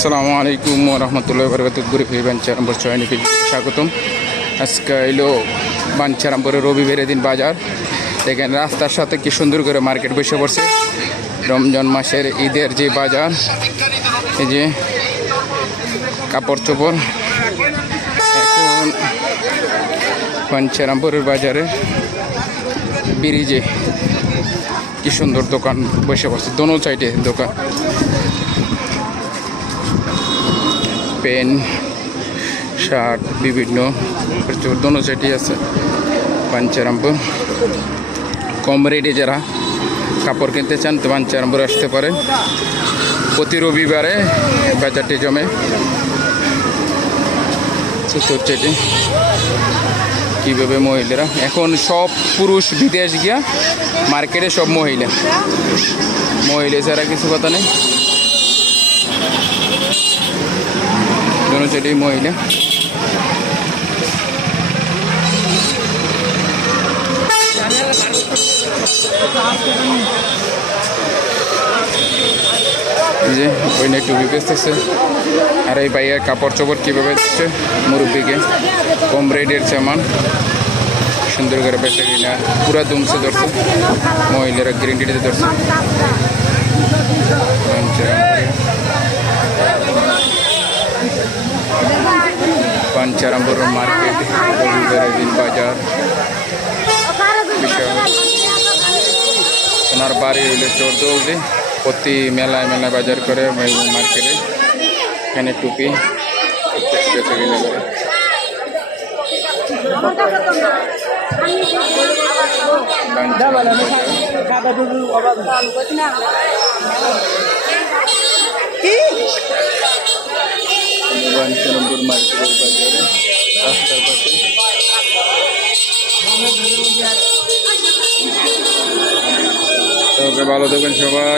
আসসালামু আলাইকুম রহমতুল্লাহ বরকত গ্রুপ বাঞ্চারামপুর চয়নি স্বাগতম। আজকে এলো বাঞ্চারামপুরের রবিবারের দিন বাজার। দেখেন রাস্তার সাথে কি সুন্দর করে মার্কেট বসে পড়ছে। রমজান মাসের ঈদের যে বাজার, এই যে কাপড় চোপড় এখন বাঞ্চারামপুরের বাজারে ব্রিজে কি সুন্দর দোকান বসে পড়ছে, দোনো সাইডে দোকান। পেন, শার্ট, বিভিন্ন প্রচুর দোনো সেটই আছে। পাঞ্চারামপুর কম রেটে যারা কাপড় কিনতে চান, তো পাঞ্চারামপুর আসতে পারেন। প্রতি রবিবারে বাজারটি জমে। হচ্ছে কীভাবে মহিলারা? এখন সব পুরুষ বিদেশ গিয়া মার্কেটে সব মহিলা। মহিলা ছাড়া কিছু কথা নেই। কর্মচারী মহিলা। যে ওই নিয়ে টুপি বেচতেছে আর এই ভাইয়ের কাপড় চোপড় কীভাবে দিচ্ছে, মুরব্বীকে? কম রেডের জামান সুন্দর করে বেচা কিনা। পুরা দুমসে ধরছে। মহিলারা গ্রিন টিতে ধরছে। আচ্ছা। পাঞ্চারামপুর মার্কেট রবিবারের বাজার ওনার বাড়ি হইলে চোরদৌলদি প্রতি মেলায় মেলায় বাজার করে মার্কেটে এখানে টুপি। পাঞ্চারামপুর ভালো থাকবেন সবাই।